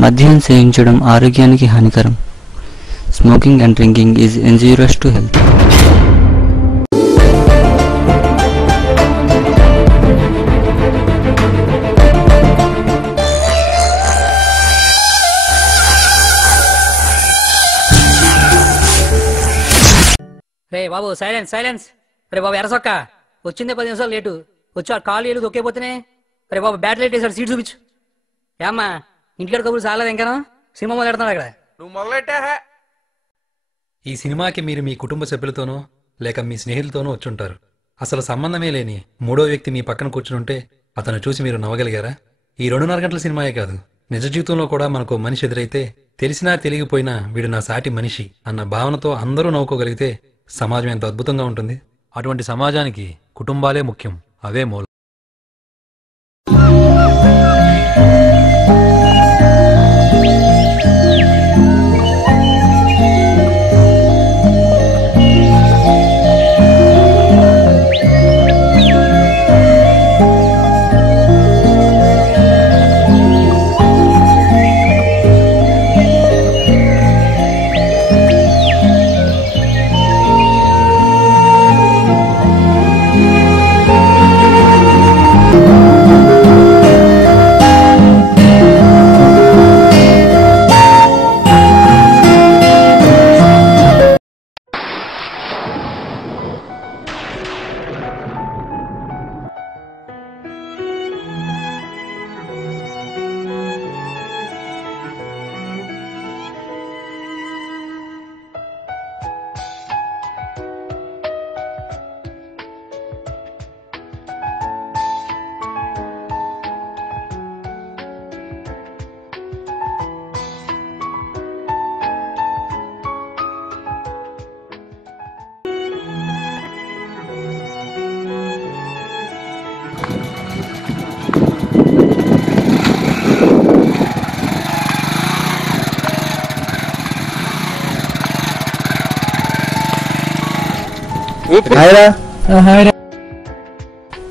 మద్యం సేవించడం ఆరోగ్యానికి హానికరం. Smoking and drinking is injurious to health. రే బాబు సైలెన్స్ సైలెన్స్. రే బాబు ఎరసొక్క వచ్చిందే 10 నిమిషాలు లేటు. వచ్చి ఆ కాలు ఏళ్ళు దొక్కేపోతున్నాయి. రే బాబు బ్యాట్ లైట్ వేసాడు, సీట్ చూపించు. ఏమ్మా ఇంటికాడ కబుర్లు చాలదు ఇంకాను? సినిమా మొదలెడుతున్నాడు అక్కడ. నువ్వు మొదలెట్టా. ఈ సినిమాకి మీరు మీ కుటుంబ సభ్యులతోనో లేక మీ స్నేహితులతోనో వచ్చుంటారు. అసలు సంబంధమే లేని మూడో వ్యక్తి మీ పక్కన కూర్చునుంటే అతను చూసి మీరు నవ్వగలిగారా? ఈ 2.5 గంటల సినిమాయే కాదు, నిజ జీవితంలో కూడా మనకు మనిషి ఎదురైతే తెలిసినా తెలియకపోయినా వీడు నా సాటి మనిషి అన్న భావనతో అందరూ నవ్వుకోగలిగితే సమాజం ఎంత అద్భుతంగా ఉంటుంది. అటువంటి సమాజానికి కుటుంబాలే ముఖ్యం, అవే మూలం.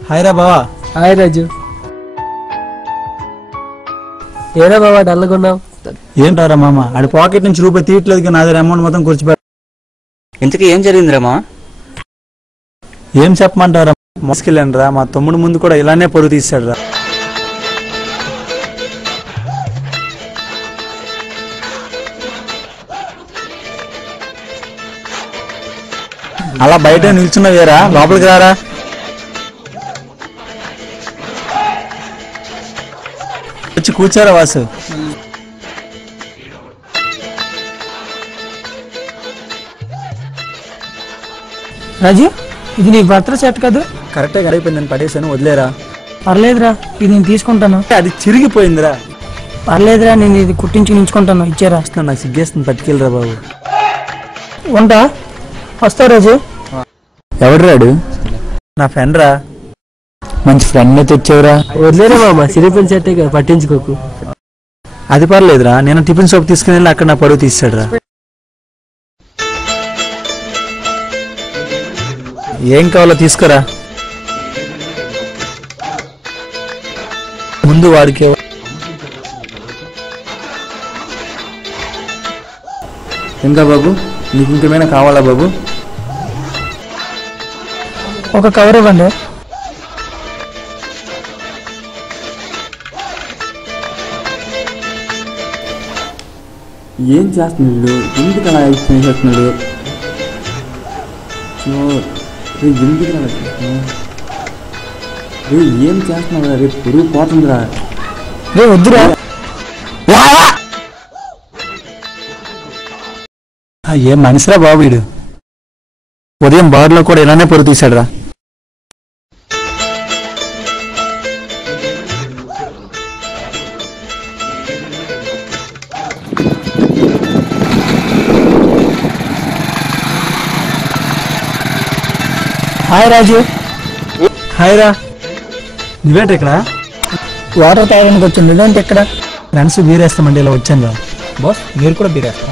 హాయ్రా బావా. హాయ్ రాజు. ఏరా బావా డల్లుకున్నావు? ఏంటారా మామ, ఆడి పాకెట్ నుంచి రూపాయి తీయట్లేదు, నా దగ్గర అమౌంట్ మొత్తం కూర్చిపెట్ట. ఇంతకీ ఏం జరిగిందిరా మా? ఏం చెప్పమంటారా, మోసుకెళ్ళాను రా. మా తమ్ముడు ముందు కూడా ఇలానే పరుగు తీసాడు రా. అలా బయట నిల్చున్నవేరా, లోపలికి రారా. వచ్చి కూర్చోరా వాసు. రాజు ఇది నీ బర్త్డే సెట్ కదా? కరెక్టే అయిపోయిందని పడేసాను, వదిలేరా. పర్లేదురా, ఇది నేను తీసుకుంటాను. అది చిరిగిపోయిందిరా. పర్లేదురా, నేను ఇది కుట్టించి ఉంచుకుంటాను. ఇచ్చారా? నాకు సిగ్గేస్తుంది, పట్టుకెళ్ళరా బాబు. ఉంటా, వస్తా రాజు. ఎవడు రాడు? నా ఫ్రెండ్ రా. మంచి ఫ్రెండ్ తెచ్చావురా. వదిలేరా మామ, సిరిపిన్ సెట్టే కదా, పట్టించుకోకు. అది పర్లేదురా, నేను టిఫిన్ షాప్ తీసుకుని వెళ్ళి అక్కడ నా పరువు తీసాడు రా. ఏం కావాలో తీసుకురా. ముందు వాడికి ఇంకా బాబు, నీకు ఇంకేమైనా కావాలా బాబు? ఒక కవర్ ఇవ్వండి. ఏం చేస్తున్నాడు, ఎందుకు అలా చేస్తున్నాడు? ఎందుకు ఏం చేస్తున్నావు? రేపు పురుగు పోతుందిరా. రే వద్దురా. ఏం మనిషిరా బాబు వీడు. ఉదయం బార్లో కూడా ఇలానే పొరుగు తీశాడు రా. హాయ్ రాజు. హాయ్ రా. నువ్వేంటి ఇక్కడ? వాటర్ తాగడానికి వచ్చి నువ్వేంటి ఇక్కడ? ఫ్రెండ్స్ బీరేస్తామండి, ఇలా వచ్చాను రా. బాస్ మీరు కూడా బీరేస్తా?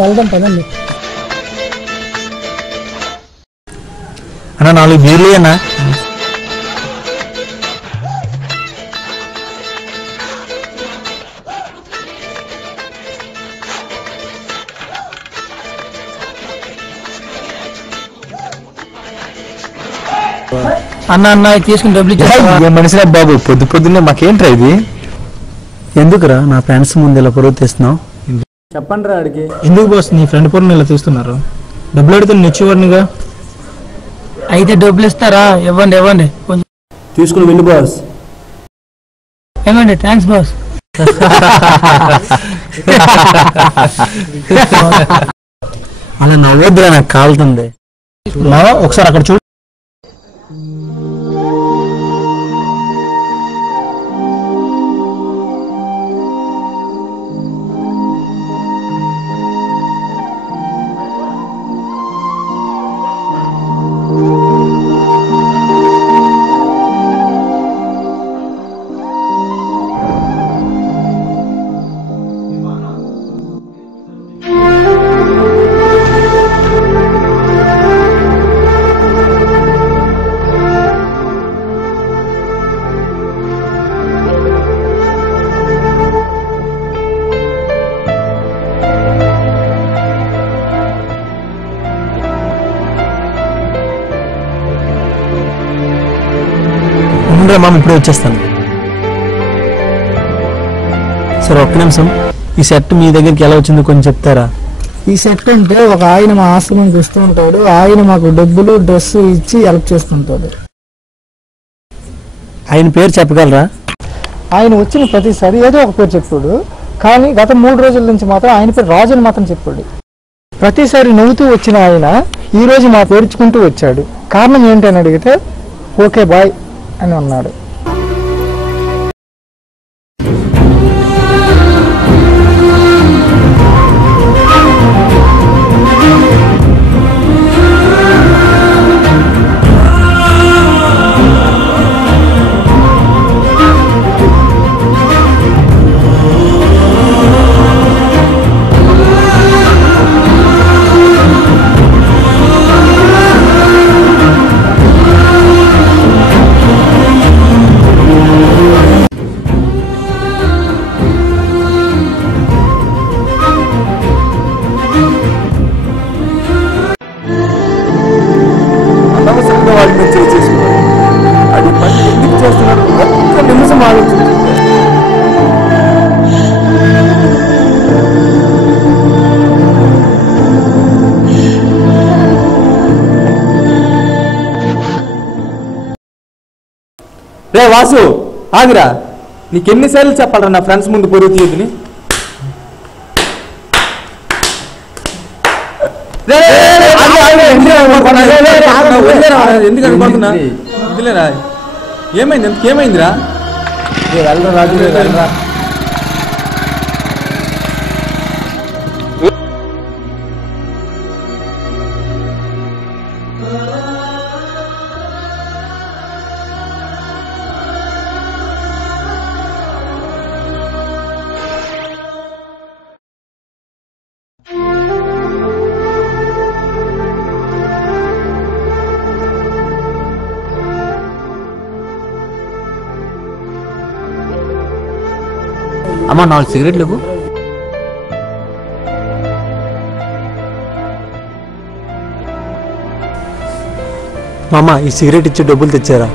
వెళ్దాం పదండి. అన్నా 4 బీర్లు అన్నా. అన్న అన్న ఇది తీసుకుని డబ్బులు ఇచ్చేస్తావా? ఏం మనిషిరా బాబు, పొద్దు పొద్దున్నే మాకేంట్రా ఇది? ఎందుకురా నా ఫ్రెండ్స్ ముందు ఇలా పరువు తీస్తున్నావు? చెప్పండి రా అడిగి. ఎందుకు బాస్ నీ ఫ్రెండ్ పొరను ఇలా తీస్తున్నారు? డబ్బులు అడిగితే నిచ్చివాడినిగా. అయితే డబ్బులు ఇస్తారా? ఇవ్వండి ఇవ్వండి కొంచెం తీసుకుని వెళ్ళి బాస్. ఏమండి థ్యాంక్స్ బాస్. అలా నవ్వద్దురా, నాకు కాలుతుంది. ఒకసారి అక్కడ చూడు. మామ ఇప్పుడే వచ్చేస్తాను. సరే ఒక్క నిమిషం, ఈ సెట్ మీ దగ్గరికి ఎలా వచ్చిందో కొంచెం చెప్తారా? ఈ సెట్ అంటే ఒక ఆయన మా ఆశ్రమానికి ఇస్తూ ఉంటాడు. ఆయన మాకు డబ్బులు డ్రెస్ ఇచ్చి హెల్ప్ చేస్తుంటాడు. ఆయన పేరు చెప్పగలరా? ఆయన వచ్చిన ప్రతిసారి ఏదో ఒక పేరు చెప్పాడు, కానీ గత 3 రోజుల నుంచి మాత్రం ఆయన పేరు రాజు అని మాత్రం చెప్పాడు. ప్రతిసారి నవ్వుతూ వచ్చిన ఆయన ఈ రోజు మా పేర్చుకుంటూ వచ్చాడు. కారణం ఏంటని అడిగితే ఓకే బాయ్ అని అన్నాడు. అది పని ఎందుకు చేస్తున్నాడు? ఒక్క నిమిషం ఆలోచించండి. రే వాసు, ఆగిరా. నీకెన్నిసార్లు చెప్పాలరా నా ఫ్రెండ్స్ ముందు పొరుగు తీయద్దని? ఎందుకు అనుకుంటున్నా? ఇదిలేరా, ఏమైంది? ఎందుకేమైందిరా? వెళ్ళరా రాజు, వెళ్ళరా. అమ్మా 4 సిగరెట్లు ఇవ్వు. మామ ఈ సిగరెట్ ఇచ్చి డబ్బులు తెచ్చారా?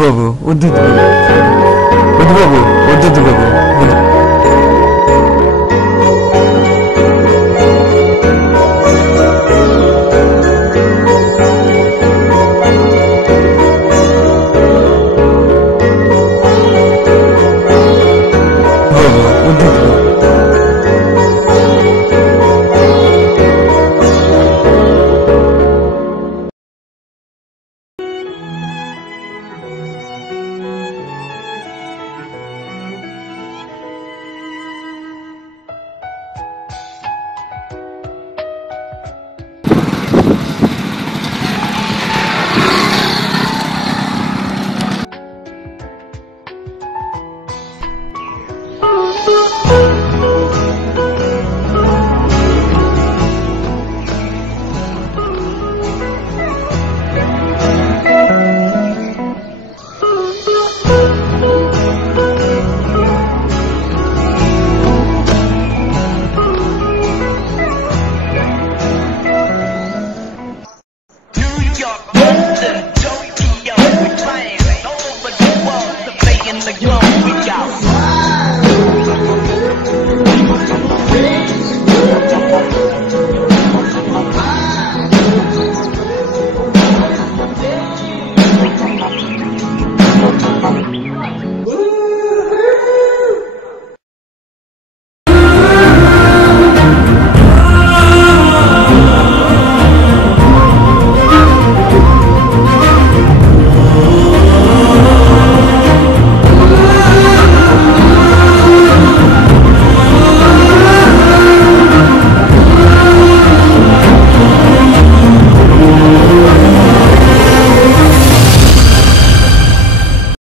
బాబు వద్దు.